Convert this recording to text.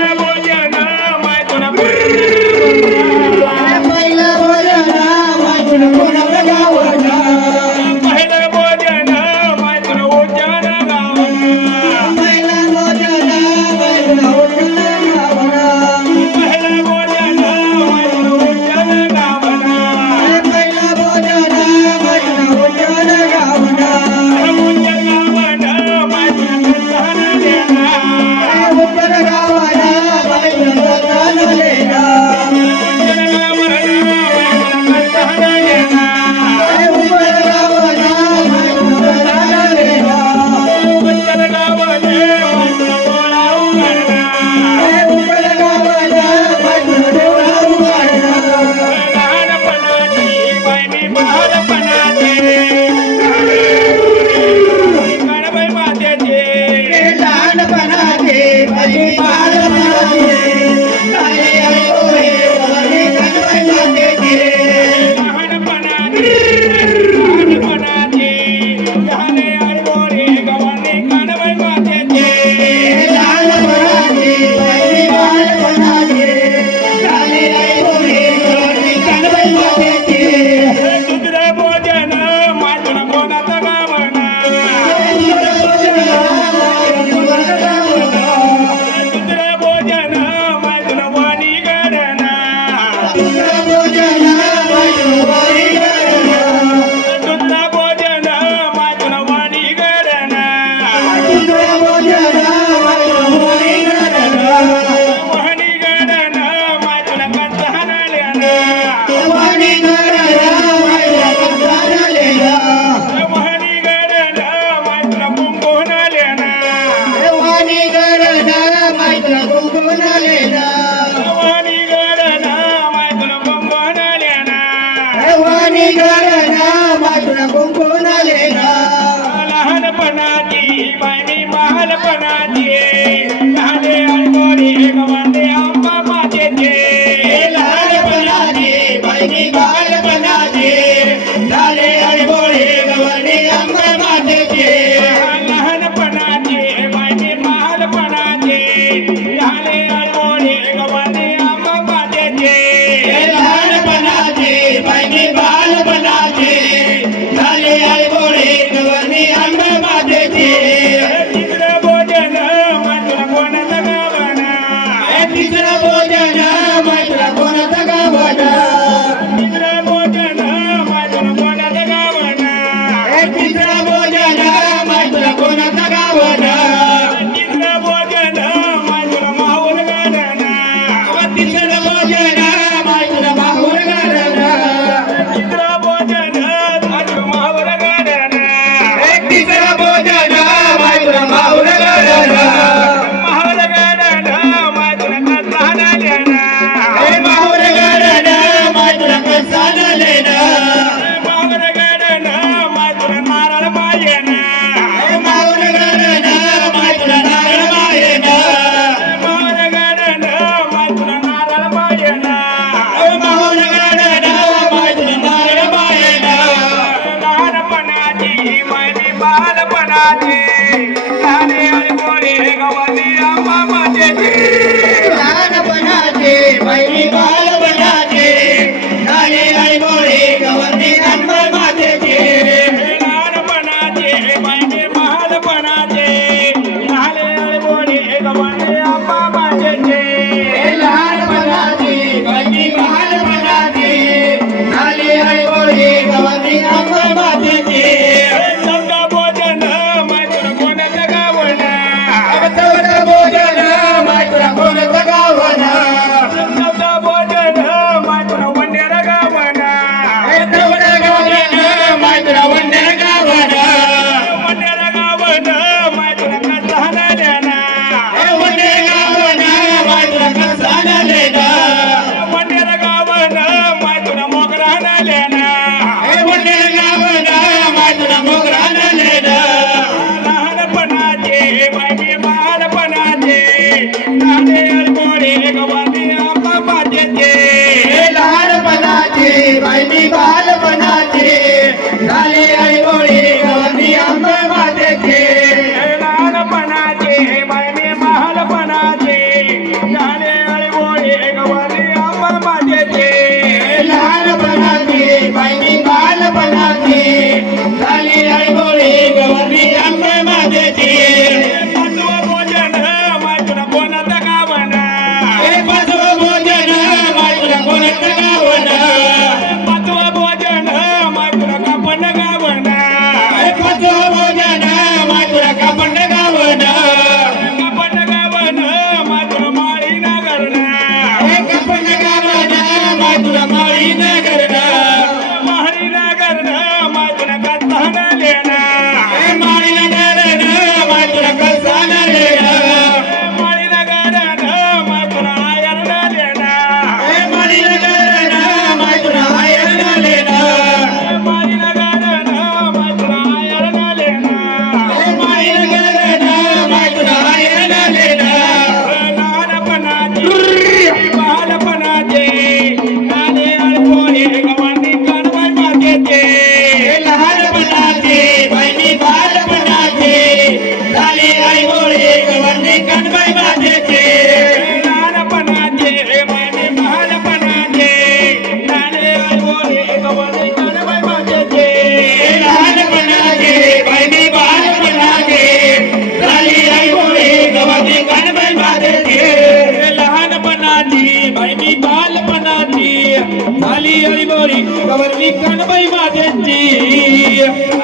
le voy a माझ्या कुंकून आलेला लहानपणाची पाणी महालपणाची ya ya ma Yeah. yeah, yeah. కర్ణ మధున కత్తన లేనా गवली हरी बोली गवली कानबाई मात्यांची